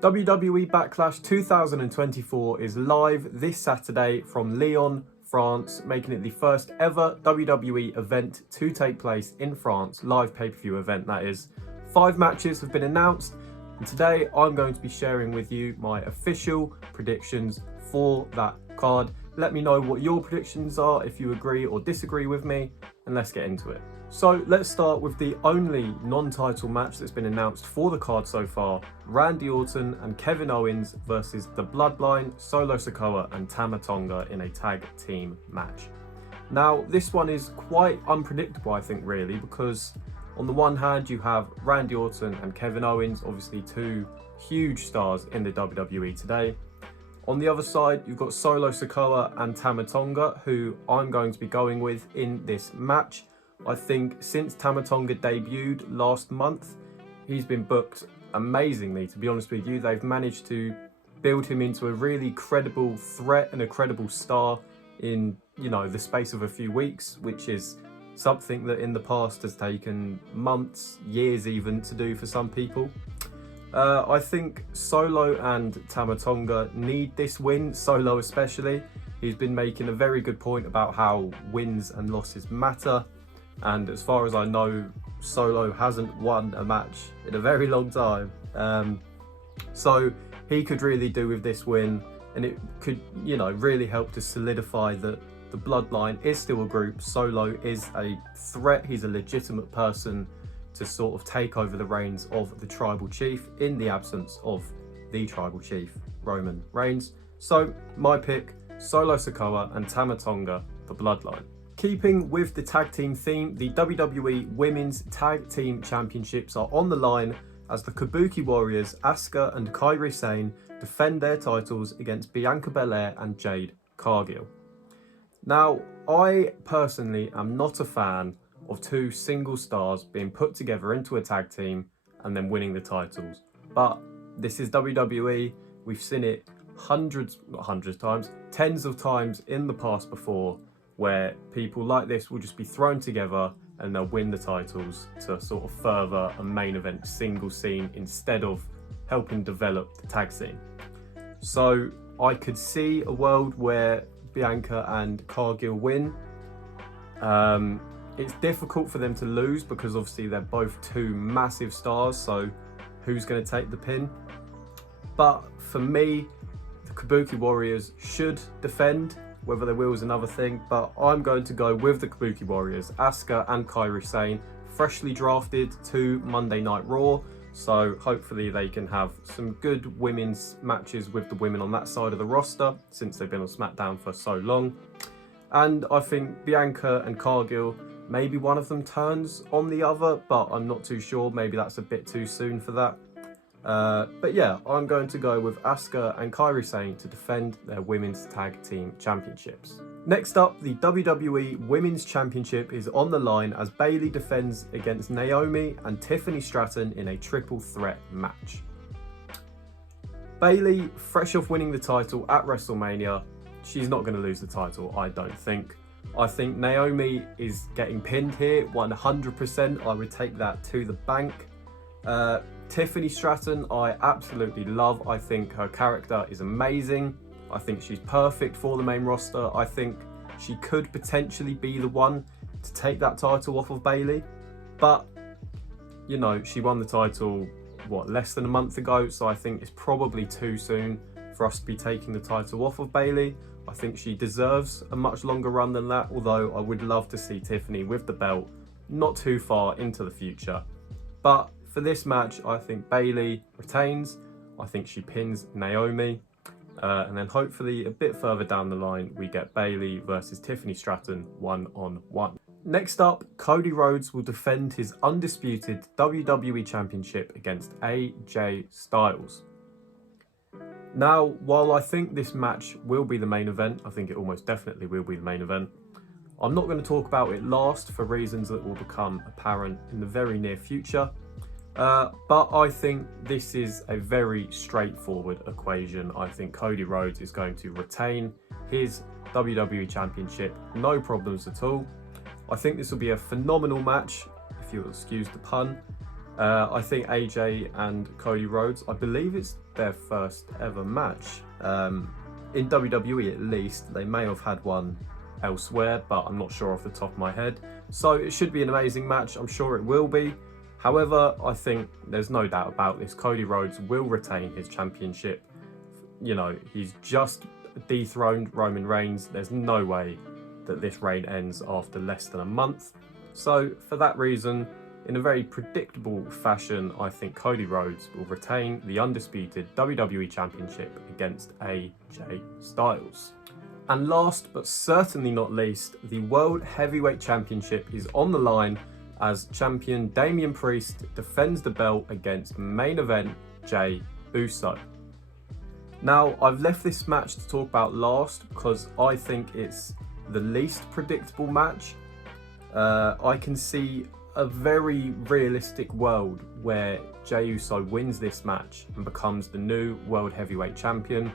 WWE Backlash 2024 is live this Saturday from Lyon, France, making it the first ever WWE event to take place in France, live pay-per-view event that is. 5 matches have been announced, and today I'm going to be sharing with you my official predictions for that card. Let me know what your predictions are, if you agree or disagree with me, and let's get into it. So let's start with the only non-title match that's been announced for the card so far. Randy Orton and Kevin Owens versus The Bloodline, Solo Sikoa and Tama Tonga in a tag team match. Now this one is quite unpredictable, I think, really, because on the one hand you have Randy Orton and Kevin Owens, obviously 2 huge stars in the WWE today. On the other side, you've got Solo Sikoa and Tama Tonga, who I'm going to be going with in this match. I think since Tama Tonga debuted last month, he's been booked amazingly, to be honest with you. They've managed to build him into a really credible threat and a credible star in, the space of a few weeks, which is something that in the past has taken months, years even, to do for some people. I think Solo and Tama Tonga need this win, Solo especially. He's been making a very good point about how wins and losses matter. And as far as I know, Solo hasn't won a match in a very long time. So he could really do with this win, and it could, really help to solidify that the Bloodline is still a group. Solo is a threat. He's a legitimate person to sort of take over the reins of the Tribal Chief in the absence of the Tribal Chief, Roman Reigns. So my pick, Solo Sikoa and Tama Tonga, the Bloodline. Keeping with the tag team theme, the WWE Women's Tag Team Championships are on the line as the Kabuki Warriors, Asuka and Kairi Sane, defend their titles against Bianca Belair and Jade Cargill. Now, I personally am not a fan of 2 single stars being put together into a tag team and then winning the titles. But this is WWE. We've seen it tens of times in the past before, where people like this will just be thrown together and they'll win the titles to sort of further a main event single scene instead of helping develop the tag scene. So I could see a world where Bianca and Cargill win. It's difficult for them to lose because obviously they're both 2 massive stars, so who's going to take the pin? But for me, the Kabuki Warriors should defend. Whether they will is another thing, but I'm going to go with the Kabuki Warriors, Asuka and Kairi Sane, freshly drafted to Monday Night Raw, so hopefully they can have some good women's matches with the women on that side of the roster, since they've been on SmackDown for so long. And I think Bianca and Cargill, maybe one of them turns on the other, but I'm not too sure. Maybe that's a bit too soon for that. But yeah, I'm going to go with Asuka and Kairi Sane to defend their Women's Tag Team Championships. Next up, the WWE Women's Championship is on the line as Bayley defends against Naomi and Tiffany Stratton in a triple threat match. Bayley, fresh off winning the title at WrestleMania, she's not going to lose the title, I don't think. I think Naomi is getting pinned here, 100%. I would take that to the bank. Tiffany Stratton, I absolutely love. I think her character is amazing. I think she's perfect for the main roster. I think she could potentially be the one to take that title off of Bayley. But, she won the title, less than a month ago. So I think it's probably too soon for us to be taking the title off of Bayley. I think she deserves a much longer run than that, although I would love to see Tiffany with the belt not too far into the future. But for this match, I think Bayley retains. I think she pins Naomi. And then hopefully a bit further down the line, we get Bayley versus Tiffany Stratton 1-on-1. Next up, Cody Rhodes will defend his undisputed WWE Championship against AJ Styles. Now, while I think this match will be the main event, I think it almost definitely will be the main event, I'm not going to talk about it last for reasons that will become apparent in the very near future. But I think this is a very straightforward equation. I think Cody Rhodes is going to retain his WWE Championship, no problems at all. I think this will be a phenomenal match, if you'll excuse the pun. I think AJ and Cody Rhodes, I believe it's their first ever match. In WWE at least. They may have had one elsewhere, but I'm not sure off the top of my head. So it should be an amazing match. I'm sure it will be. However, I think there's no doubt about this. Cody Rhodes will retain his championship. You know, he's just dethroned Roman Reigns. There's no way that this reign ends after less than a month. So for that reason, in a very predictable fashion, I think Cody Rhodes will retain the undisputed WWE Championship against AJ Styles. And last but certainly not least, the World Heavyweight Championship is on the line as champion Damian Priest defends the belt against main event Jey Uso. Now, I've left this match to talk about last because I think it's the least predictable match. I can see a very realistic world where Jey Uso wins this match and becomes the new World Heavyweight Champion.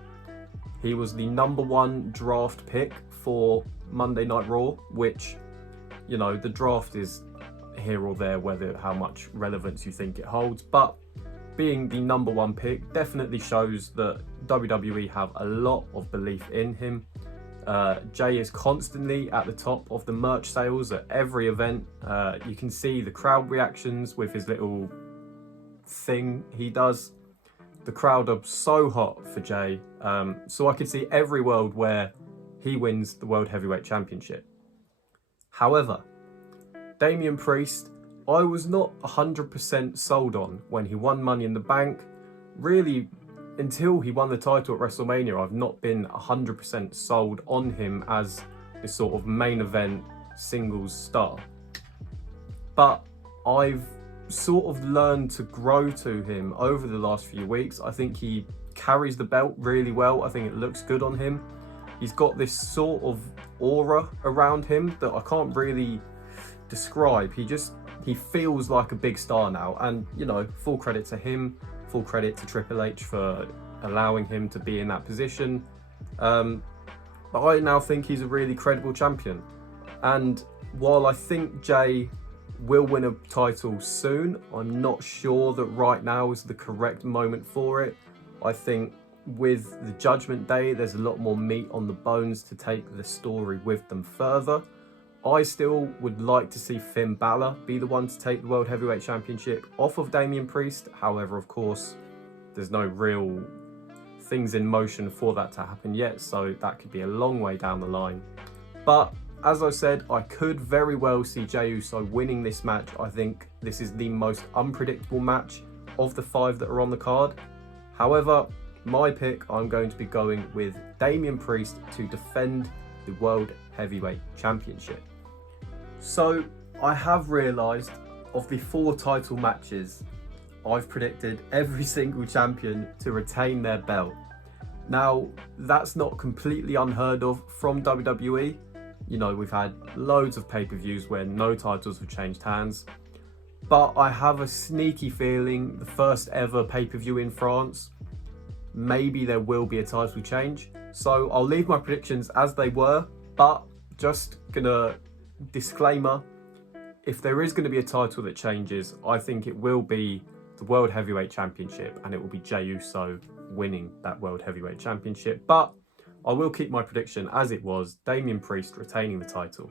He was the #1 draft pick for Monday Night Raw, which, you know, the draft is here or there, whether how much relevance you think it holds, but being the #1 pick definitely shows that WWE have a lot of belief in him. Jey is constantly at the top of the merch sales at every event. You can see the crowd reactions with his little thing he does. The crowd are so hot for Jey, so I could see every world where he wins the World Heavyweight Championship. However, Damian Priest, I was not 100% sold on when he won Money in the Bank. Really, until he won the title at WrestleMania, I've not been 100% sold on him as this sort of main event singles star. But I've sort of learned to grow to him over the last few weeks. I think he carries the belt really well. I think it looks good on him. He's got this sort of aura around him that I can't really describe. He feels like a big star now, and you know, full credit to him, full credit to Triple H for allowing him to be in that position. But I now think he's a really credible champion. And while I think Jey will win a title soon, I'm not sure that right now is the correct moment for it. I think with the Judgment Day, there's a lot more meat on the bones to take the story with them further. I still would like to see Finn Balor be the one to take the World Heavyweight Championship off of Damian Priest. However, of course, there's no real things in motion for that to happen yet, so that could be a long way down the line. But as I said, I could very well see Jey Uso winning this match. I think this is the most unpredictable match of the 5 that are on the card. However, my pick, I'm going to be going with Damian Priest to defend the World Heavyweight Championship. So I have realised of the 4 title matches, I've predicted every single champion to retain their belt. Now, that's not completely unheard of from WWE. You know, we've had loads of pay-per-views where no titles have changed hands. But I have a sneaky feeling the first ever pay-per-view in France, maybe there will be a title change. So I'll leave my predictions as they were, but just gonna disclaimer, if there is going to be a title that changes, I think it will be the World Heavyweight Championship, and it will be Jey Uso winning that World Heavyweight Championship. But I will keep my prediction as it was, Damian Priest retaining the title.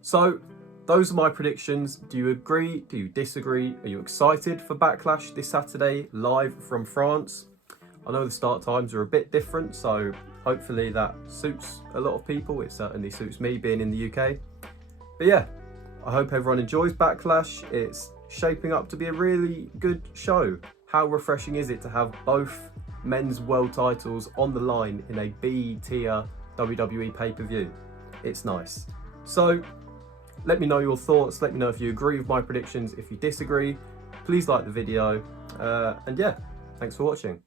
So those are my predictions. Do you agree? Do you disagree? Are you excited for Backlash this Saturday live from France? I know the start times are a bit different, so hopefully that suits a lot of people. It certainly suits me being in the UK. But yeah, I hope everyone enjoys Backlash. It's shaping up to be a really good show. How refreshing is it to have both men's world titles on the line in a B tier WWE pay-per-view? It's nice. So let me know your thoughts. Let me know if you agree with my predictions. If you disagree, please like the video. And yeah, thanks for watching.